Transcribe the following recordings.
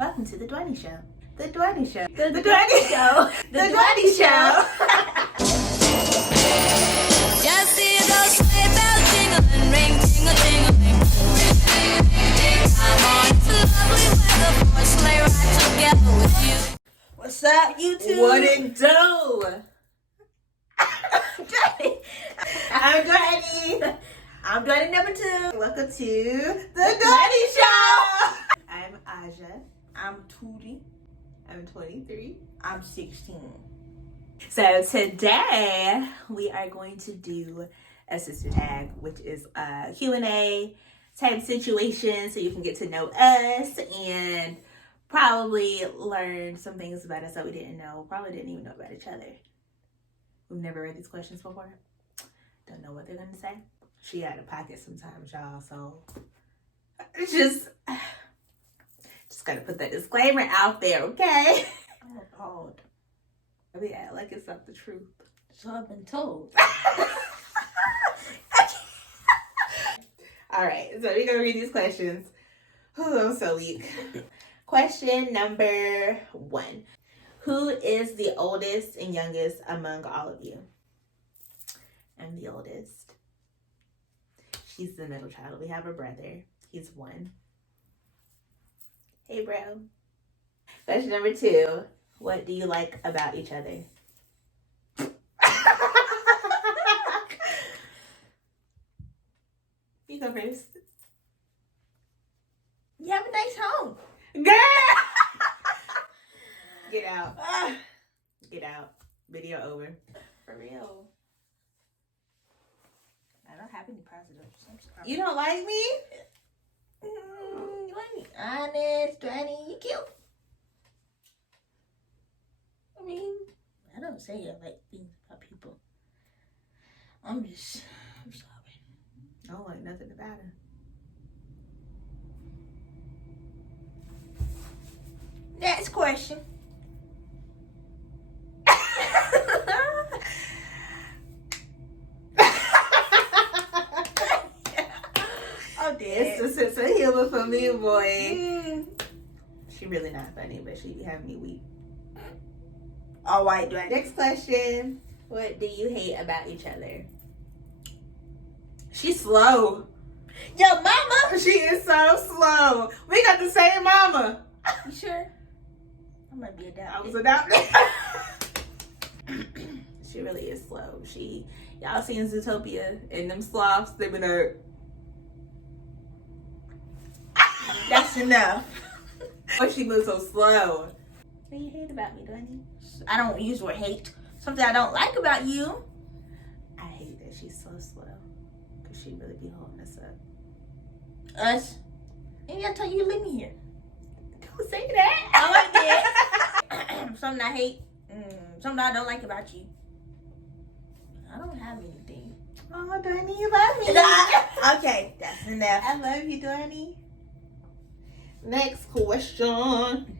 Welcome to the Dwayne Show. The Dwayne Show. The Dwayne Show. The Dwayne Show. Just hear those sleigh bells jingling, ring, tingle, tingling. I'm on to lovely weather for a sleigh ride together with you. What's up, YouTube? What it do? I'm Dwayne. I'm Dwayne number 2. Welcome to the Dwayne Show. I'm Aja. I'm Tootie. I'm 23. I'm 16. So today we are going to do a sister tag, which is a Q&A type situation, so you can get to know us and probably learn some things about us that we didn't know. Probably didn't even know about each other. We've never read these questions before. Don't know what they're gonna say. She out of pocket sometimes, y'all. So just gotta put that disclaimer out there, okay? I'm appalled. I mean, act like it's not the truth. So I've been told. All right, so we're gonna read these questions. Ooh, I'm so weak. Question number 1. Who is the oldest and youngest among all of you? I'm the oldest. She's the middle child. We have a brother. He's 1. Hey, bro. Question number 2. What do you like about each other? You go first. You have a nice home. Girl! Get out. Get out. Video over. For real. I don't have any positives. I'm sorry. You don't like me? You like me? Honest, Dwayne, you cute. I mean, I don't say I like things about people. I'm sorry. I don't like nothing about her. Next question. Oh, It's a sense of humor for me, boy. She really not funny, but she be having me weak. All right, Dwayne. Next question. What do you hate about each other? She's slow. Yo, mama. She is so slow. We got the same mama. You sure? I might be adopted. I was adopted. She really is slow. Y'all seen Zootopia and them sloths, they been there. That's enough. Why she moves so slow? What do you hate about me, Dwayne? I don't use the word hate. Something I don't like about you. I hate that she's so slow. Because she really be holding us up. Us. Maybe I told you to leave me here. Don't say that. Oh, I did. Something I hate. Something I don't like about you. I don't have anything. Oh, Dwayne, you love me. Okay, that's enough. I love you, Dwayne. Next question.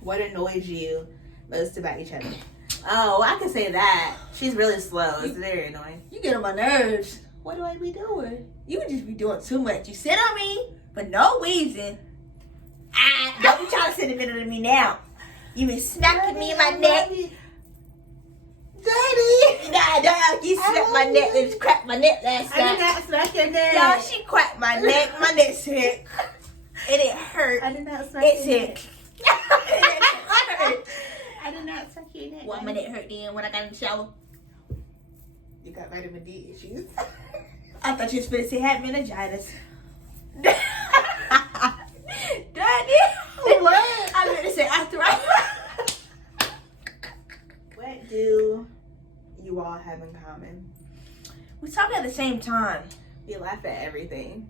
What annoys you most about each other? Oh, I can say that. She's really slow. It's very annoying. You get on my nerves. What do I be doing? You just be doing too much. You sit on me for no reason. Don't be trying to sit in the middle of me now. You been smacking me in my neck. Daddy! Nah, you slapped my neck and cracked my neck last I did night. not smack your neck. Y'all, she cracked my neck. My neck's sick. And it hurt. I did not smack It's your sick. neck. It hurt. I did not smack your neck. Why my neck hurt then when I got in the shower? You got vitamin D issues. I thought you was supposed to say had meningitis. Daddy. What? I meant to say arthritis. What do you all have in common? We talk at the same time. We laugh at everything.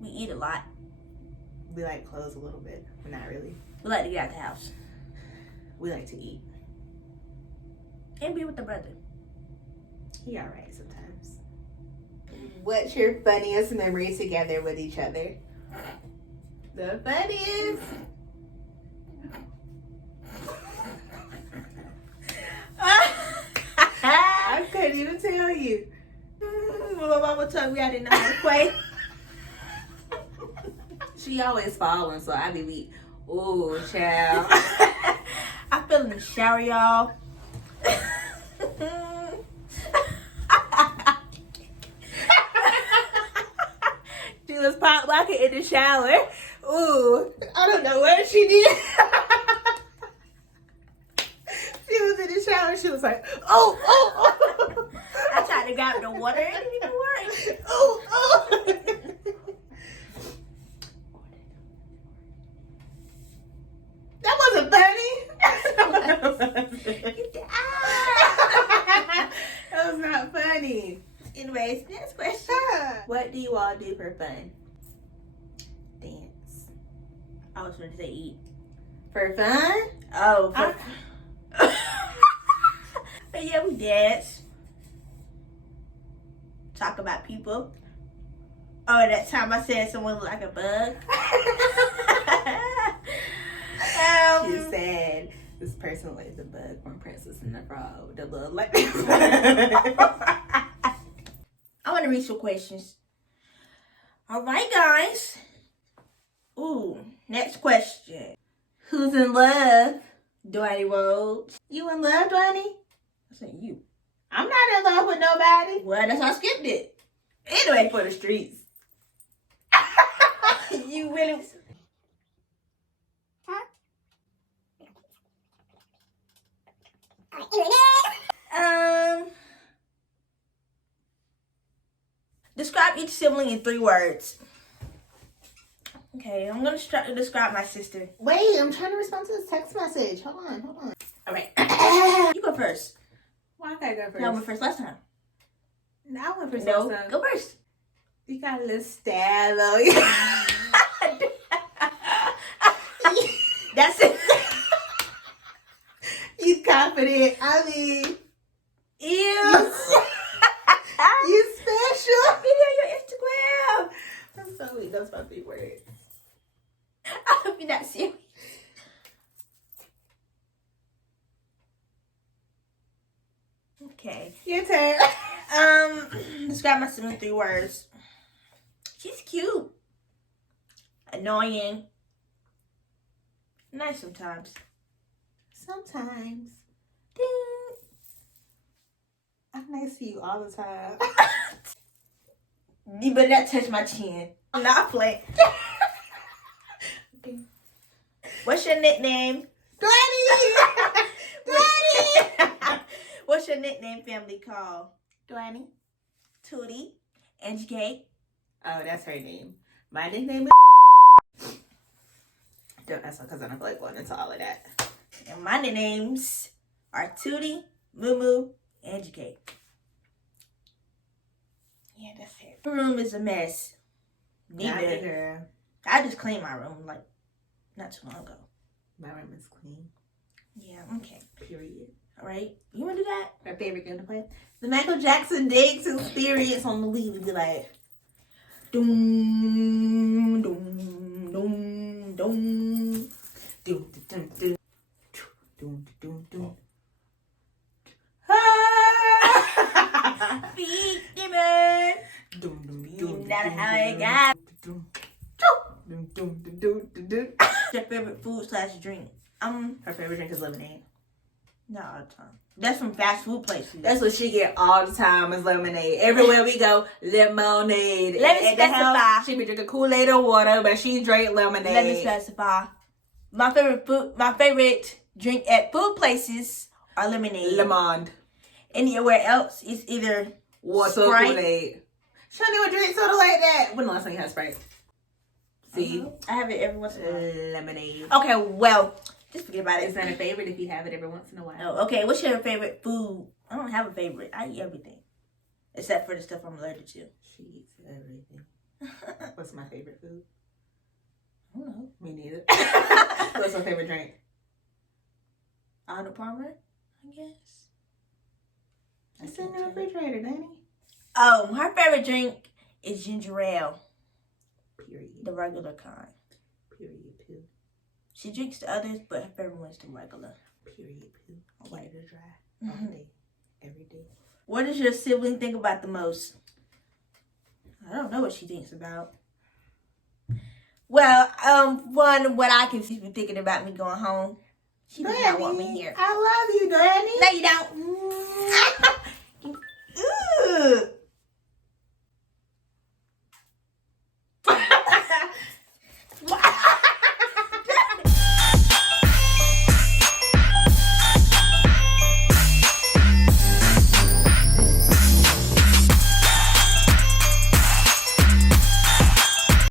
We eat a lot. We like clothes a little bit, but not really. We like to get out the house. We like to eat. And be with the brother. He alright sometimes. What's your funniest memory together with each other? The funniest. I couldn't even tell you. My mama told me I didn't know how to play. She always falling, so I be weak. Ooh, child. I fell in the shower, y'all. She was pop locking in the shower. Ooh, I don't know what she did. She was in the shower. She was like, oh. I tried to grab the water. It didn't even work. Oh. That wasn't funny. That was not funny. Anyways, next question. What do you all do for fun? Dance. I was going to say eat. For fun? Oh, but yeah, we dance. Talk about people. Oh, that time I said someone looked like a bug. She said this person was the bug from Princess and the Frog with the little like. I want to read some questions. All right, guys. Ooh, next question. Who's in love? Dwayne Rhodes. You in love, Dwayne? I said you. I'm not in love with nobody. Well, that's why I skipped it. Anyway, For the streets. you really. Describe each sibling in 3 words. Okay, I'm gonna describe my sister. Wait, I'm trying to respond to this text message. Hold on. All right, you go first. Why can't I go first? No, I went first last time. No, I went first No, last time. go first. You got a little style on you. That's it. You confident. I mean, Ew. you special. Video your Instagram. I'm so weak. Those my 3 words. I hope you're not serious. Okay. Your turn. Describe my sibling in 3 words. She's cute. Annoying. Nice sometimes. Sometimes. Ding. I'm nice to you all the time. You better not touch my chin. I'm not playing. What's your nickname? Dwayne! What's your nickname family called? Dwayne? Tootie. Angie K. Oh, that's her name. My nickname is Don't ask because I don't feel like going into all of that. And my nicknames are Tootie, Moo Moo, Angie K. Yeah, that's it. My room is a mess. Neither. Girl. I just cleaned my room like not too long ago. My room is clean. Yeah, okay. Period. All right. You want to do that? My favorite game to play. The Michael Jackson dance experience on the lead. We'd be like, Doom, doom, doom, doom. doom, doom, doom, doom, doom, doom. Beat demon. Doom, doom, You doom, know doom, how doom, it got. doom, doom, doom, doom, doom, doom. Your favorite food / drink? Her favorite drink is lemonade. Not all the time. That's from fast food places. That's what she get all the time is lemonade. Everywhere we go, lemonade. Let me At the house, specify. she be drinking Kool-Aid or water, but she drink lemonade. Let me specify. My favorite drink at food places are lemonade. Lemond. Anywhere else, it's either Water, Sprite. Kool-Aid. She don't even drink soda like that. When the last time you had Sprite? See? I have it every once in a while. Lemonade. Okay, well, just forget about It's it. not a favorite if you have it every once in a while. Oh, okay, what's your favorite food? I don't have a favorite. I eat everything. Except for the stuff I'm allergic to. She eats everything. What's my favorite food? I don't know. Me neither. What's my favorite drink? Arnold Palmer, I guess. It's in the refrigerator, Danny. Oh, her favorite drink is ginger ale, Period. the regular kind. Period. Poo. She drinks the others, but her favorite one's the regular. Period. Poo. Okay. Keep it dry. Mhm. All day. Every day. What does your sibling think about the most? I don't know what she thinks about. Well, what I can see, she's thinking about me going home. She does not want me here. I love you, Danny. No, you don't.